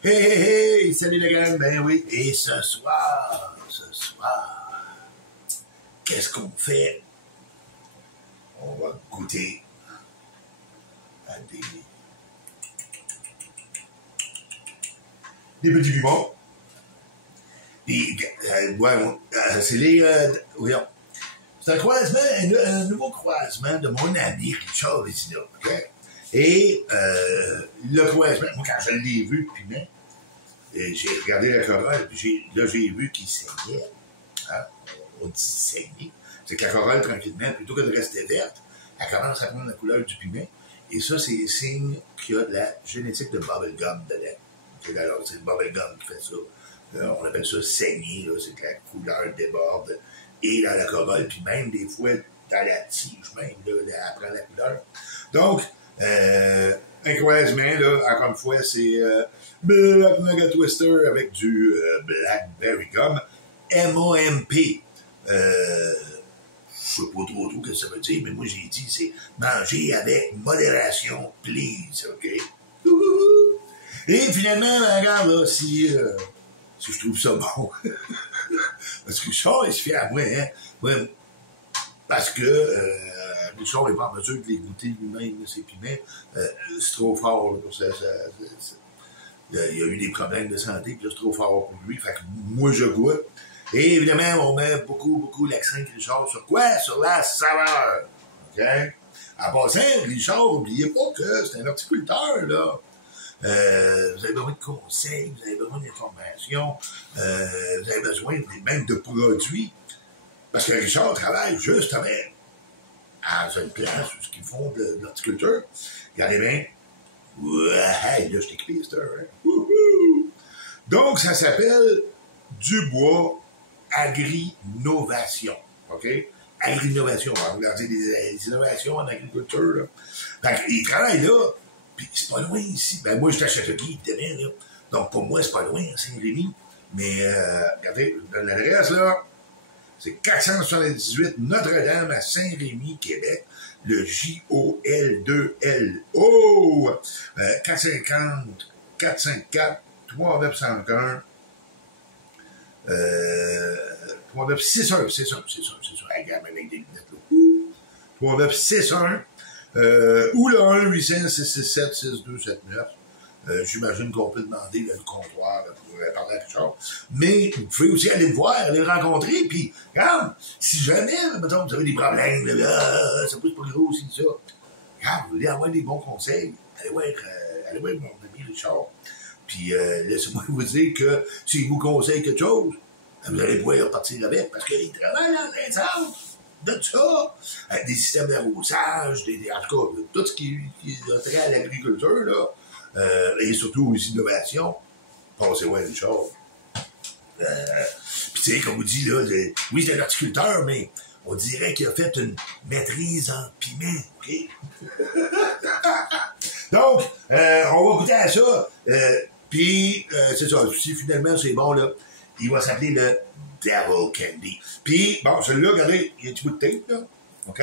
Hey, hey, hey, salut les gars, ben oui. Et ce soir, qu'est-ce qu'on fait? On va goûter à des petits piments. C'est les... voyons. C'est un croisement, un nouveau croisement de mon ami Richard Vézina, ok? Et le croisement, moi quand je l'ai vu, le piment, j'ai regardé la corolle, puis j'ai vu qu'il saignait. Hein? On dit saigner. C'est que la corolle, tranquillement, plutôt que de rester verte, elle commence à prendre la couleur du piment. Et ça, c'est le signe qu'il y a de la génétique de bubblegum dedans. Alors, c'est le bubblegum qui fait ça. On appelle ça saigner, c'est que la couleur déborde. Et dans la corolle, puis même des fois dans la tige, même, là, elle prend la couleur. Donc, un croisement, là, encore une fois, c'est Black Nugget Twister avec du Blackberry Gum, MOMP. Je sais pas trop ce que ça veut dire, mais moi j'ai dit c'est manger avec modération, please, ok? Et finalement, regarde là, si je trouve ça bon. Parce que Richard, il se fait à moi, hein? Ouais, parce que Richard n'est pas en mesure de les goûter lui-même, ces piments. C'est trop fort là, pour ça. Il y a eu des problèmes de santé, puis là, c'est trop fort pour lui. Fait que moi, je goûte. Et évidemment, on met beaucoup l'accent de Richard sur quoi? Sur la saveur. OK? En passant, Richard, n'oubliez pas que c'est un horticulteur, là. Vous avez besoin de conseils, vous avez besoin d'informations, vous avez besoin même de produits. Parce que Richard travaille justement à une place où ils font de l'horticulture. Regardez bien. Ouais, là, je t'écris, c'est hein? Donc, ça s'appelle Dubois Agrinovation. OK? Agrinovation. On va regarder des innovations en agriculture. Là. Fait il travaille là, puis c'est pas loin ici. Ben, moi, je t'achète qui, évidemment, là. Donc, pour moi, c'est pas loin, Saint-Rémy. Mais, regardez, je vous donne l'adresse, là. C'est 478 Notre-Dame à Saint-Rémy, Québec. Le JOL2LO. 450 454 3901. 3961, c'est ça. La gamme avec des lunettes, là. 3961. Ou le 1-800-667-6279. J'imagine qu'on peut demander le comptoir pour parler à Richard. Mais vous pouvez aussi aller le voir, aller le rencontrer, puis regarde, si jamais, mettons, vous avez des problèmes, là, ça pousse pas gros aussi, ça. Regarde, vous voulez avoir des bons conseils, allez voir mon ami Richard. Puis laissez-moi vous dire que s'il vous conseille quelque chose, vous allez pouvoir repartir avec, parce qu'il travaille dans un centre de ça, des systèmes d'arrosage, en tout cas, tout ce qui a trait à l'agriculture, là, et surtout aux innovations, pensez-moi Richard. Puis tu sais, comme vous dit, là, oui, c'est un horticulteur, mais on dirait qu'il a fait une maîtrise en piment, OK? Donc, on va goûter à ça, puis c'est ça, si finalement c'est bon, là, il va s'appeler le Devil Candy. Puis, bon, celui-là, regardez, il y a un petit bout de tape, là, OK?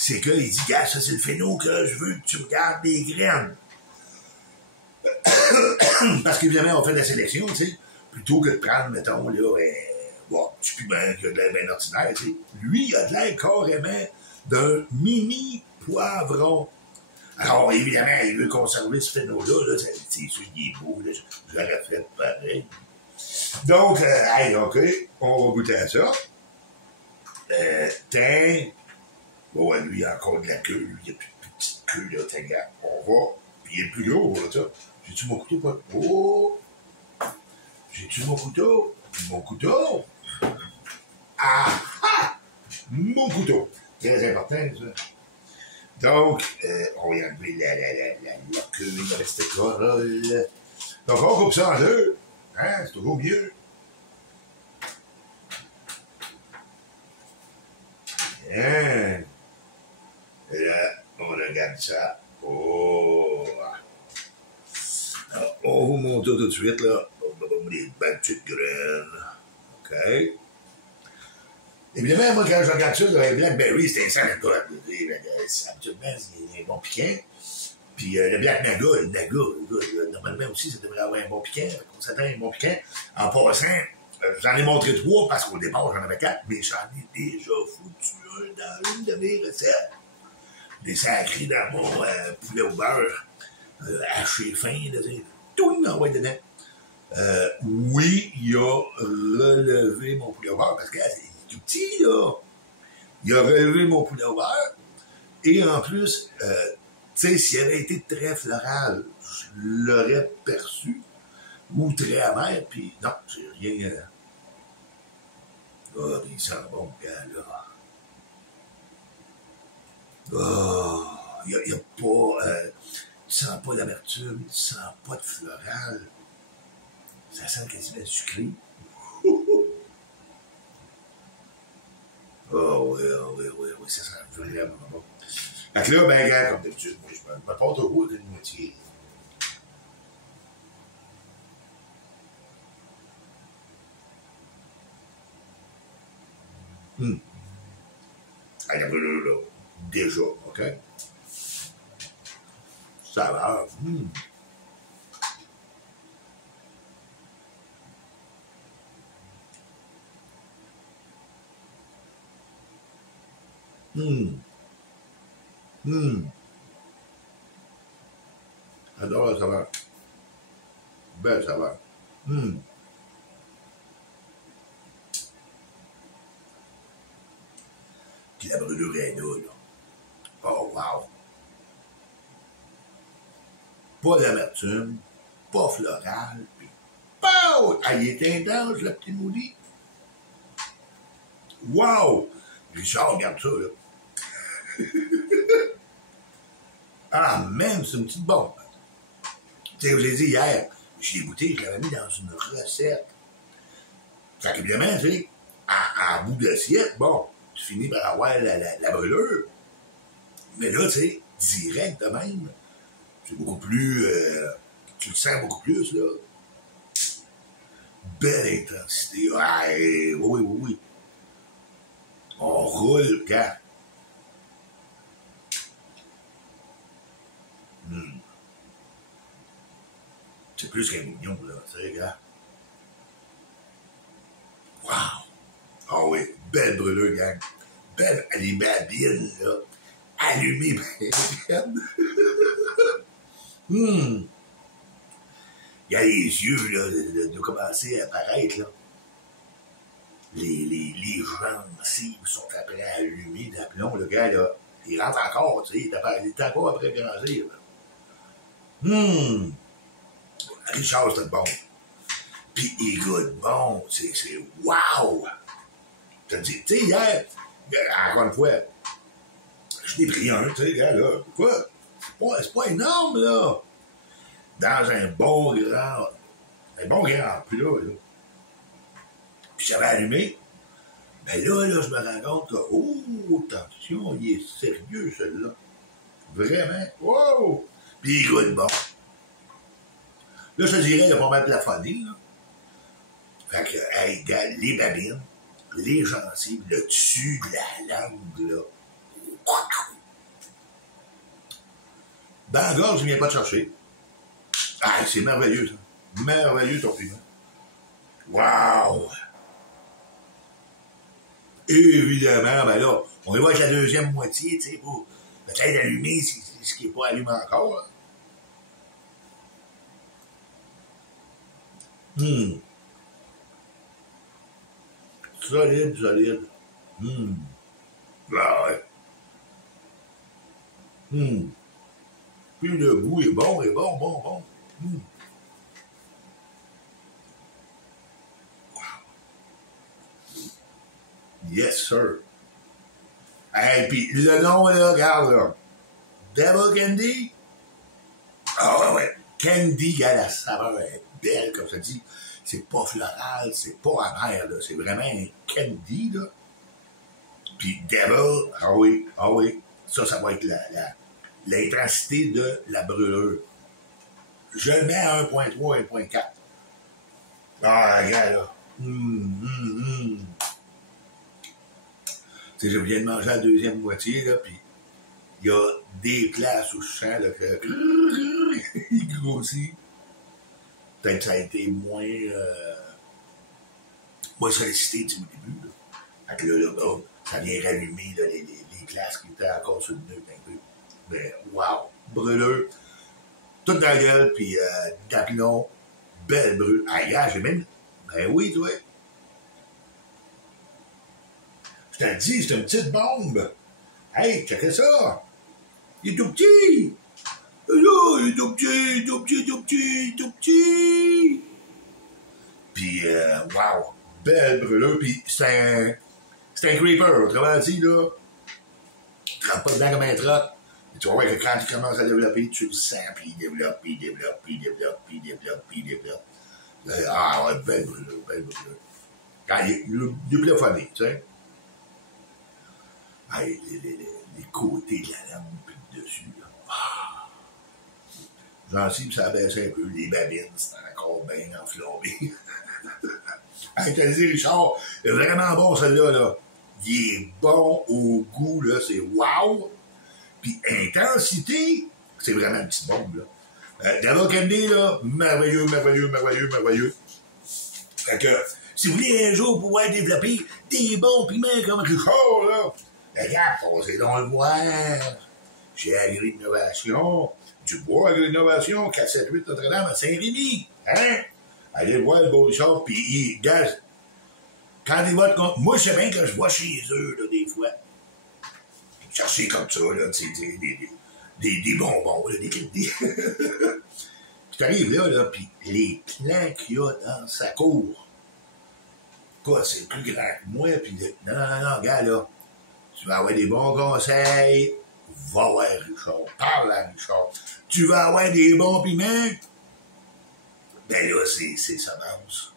C'est qu'il dit, gars, ça c'est le phéno que je veux que tu regardes des graines. Parce qu'évidemment, on fait de la sélection, tu sais, plutôt que de prendre, mettons, là, bon, du piment qui a de l'air bien ordinaire, tu sais. Lui, il a de l'air carrément d'un mini poivron. Alors, évidemment, il veut conserver ce phéno-là, là, c'est sûr qu'il est beau, là, je l'aurais fait pareil. Donc, hey, OK, on va goûter à ça. Tiens, bon, lui, il a encore de la queue, lui, il a plus de petite queue, là, t'as gars. On va, puis il est plus gros, là, ça. J'ai-tu mon couteau, pas? Oh! J'ai-tu mon couteau? Mon couteau? Ah! Ah! Mon couteau! Très important, ça. Donc, on va y enlever la queue de cette corolle. Donc, on coupe ça en deux. Hein? C'est toujours mieux. Bien. Et là, on regarde ça. Oh! On vous montre tout de suite, là. Les belles petites graines. OK. Évidemment, moi, quand je regarde ça, le Blackberry, c'est un sang de code. Habituellement, c'est un bon piquant. Puis le Black Naga, le Naga, normalement aussi, ça devrait avoir un bon piquant. On s'attend à un bon piquant. En passant, j'en ai montré 3 parce qu'au départ, j'en avais 4, mais j'en ai déjà foutu un dans une de mes recettes. Des sacrés dans mon poulet au beurre, haché fin, tout l'envoie dedans. Oui, il a relevé mon poulet au beurre parce que c'est tout petit, là. Il a relevé mon poulet au beurre. Et en plus, tu sais, s'il avait été très floral, je l'aurais perçu. Ou très amer, puis non, j'ai rien. Ah, puis il sent bon, gars, là. Ah, il n'y a pas. Tu sens pas d'amertume, tu sens pas de floral. Ça sent quasiment sucré. Oh, oui, ça sent vraiment bon. Fait que là, ben, gars, comme d'habitude, moi, je me porte au bout d'une moitié. À la brûlure, là. Déjà, OK? Ça va. J'adore la saveur. Belle saveur. Puis la brûlure est là. Oh, wow. Pas d'amertume, pas floral, puis pow! Ah, il est intense, le petit mouli. Wow! Richard, regarde ça, là. Ah, même, c'est une petite bombe. Tu sais, je l'ai dit hier, je l'ai goûté, je l'avais mis dans une recette. Fait qu'évidemment, tu sais, à bout d'assiette, bon, tu finis par avoir la brûlure. Mais là, tu sais, direct de même, c'est beaucoup plus... tu le sens beaucoup plus, là. Belle intensité. Ah, oui. On roule, regarde. C'est plus qu'un mignon, là, tu sais, regarde. Wow! Ah oui, belle brûlure, gang. Belle, les babines, là. Allumées, babines. Il y a les yeux, là, de commencer à apparaître, là. Les gencives sont après allumées d'aplomb. Le gars, là, il rentre encore, tu sais, il est encore après grandir, là. Richard, c'était bon. Puis il goûte bon. C'est wow! Je te dis, tu sais, hier, encore une fois, je l'ai pris un, tu sais, là. Quoi? C'est pas énorme, là. Dans un bon grand plat, là. Puis j'avais allumé. Ben là, je me rends compte que, oh, attention, il est sérieux, celui-là. Vraiment. Wow! Puis il goûte bon. Là, je te dirais, il a pas mal plafonné, là. Fait que, hey, les babines, les gencives, le dessus de la langue, là. Dans la gorge, je viens pas te chercher. Ah, c'est merveilleux, ça. Merveilleux, ton piment. Wow! Évidemment, ben là, on y va avec la deuxième moitié, tu sais, pour peut-être allumer ce qui n'est pas allumé encore. Solide. Ah ouais. Puis le goût est bon. Yes, sir. Et puis le nom, là, regarde, là. Devil Candy. Ah ouais. Candy, regarde, la saveur est belle, comme ça dit. C'est pas floral, c'est pas amer, là. C'est vraiment un candy, là. Puis Devil, ah oui. Ça va être l'intensité de la brûlure. Je le mets à 1.3, 1.4. Ah, regarde, là. Tu sais, je viens de manger la deuxième moitié, là, puis il y a des places où je sens là, que il grossit. Peut-être que ça a été moins sollicité au début. Là. Fait que là, ça vient rallumer là, les places qui étaient encore sur le nœud un peu. Mais wow! Brûleux. Tout dans la gueule, puis d'aplomb. Belle brûle. Ah, gars, j'ai même. Ben oui, toi. Je te le dis, c'est une petite bombe. Hey, checkez ça. Il est tout petit. Là, il est tout petit, tout petit, tout petit, tout petit. Puis, wow. Belle brûlure. Puis, c'est un creeper. Autrement dit, là, tu rentres pas dedans comme un troc. Tu vas voir que quand tu commences à développer, tu le sens, puis il développe, puis il développe, puis il développe, puis il développe, puis il développe. Ah ouais, belle brûlure, belle brûlure. Quand il est plafonné, tu sais. Ah, les côtés de la lampe, puis le dessus, là. Ah. Gentil, puis ça a baissé un peu. Les babines, c'est encore bien enflammé. Hey, je te le dis, Richard, c'est vraiment bon, celui-là, là. Il est bon au goût, là, c'est wow. Puis intensité, c'est vraiment une petite bombe, là. Devil Candy, là, merveilleux, merveilleux, merveilleux, merveilleux. Fait que, si vous voulez un jour pouvoir développer des bons piments comme Richard, là, regarde, passez donc le voir. Chez Agri-Innovation, du bois Agri-Innovation, 478 Notre-Dame à Saint-Rémy. Hein? Allez voir le beau Richard, puis il gaz. Quand il va de compte, moi, je sais bien que je vois chez eux, là, des fois. Chercher comme ça, là, tu sais, des bonbons, là, des puis t'arrives là, puis les plans qu'il y a dans sa cour. Quoi, c'est plus grand que moi, puis non, gars, là, tu vas avoir des bons conseils, va voir Richard, parle à Richard. Tu vas avoir des bons piments, ben là, c'est semences.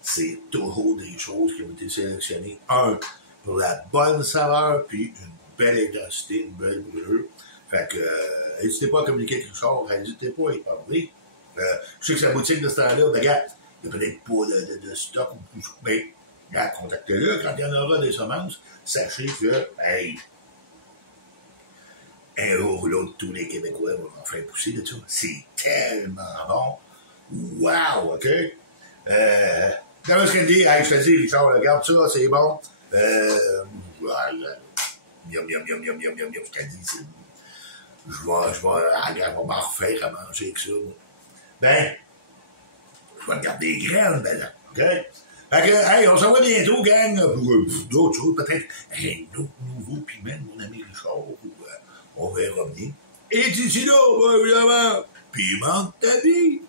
C'est toujours des choses qui ont été sélectionnées. Un, pour la bonne saveur, puis une belle intensité, une belle brûlure. Fait que, n'hésitez pas à communiquer avec Richard, n'hésitez pas à y parler. Je sais que sa boutique de ce temps-là, ben, regarde, il n'y a peut-être pas de stock, mais, regarde, contactez-le quand il y en aura des semences. Sachez que, hey, un jour ou l'autre, tous les Québécois vont en faire pousser de ça. C'est tellement bon. Wow, OK? Dans ce qu'elle dit, hey, je te dis, Richard, regarde ça, c'est bon. Miam, miam, miam, miam, miam, miam, miam, je te dis, c'est. Je vais m'en refaire à manger avec ça. Ben, je vais regarder les graines, ben là, OK? Fait que, hey, on se revoit bientôt, gang, pour d'autres choses, peut-être un autre nouveau piment, mon ami Richard, ou on verra bien. Et d'ici là, évidemment, pimente ta vie!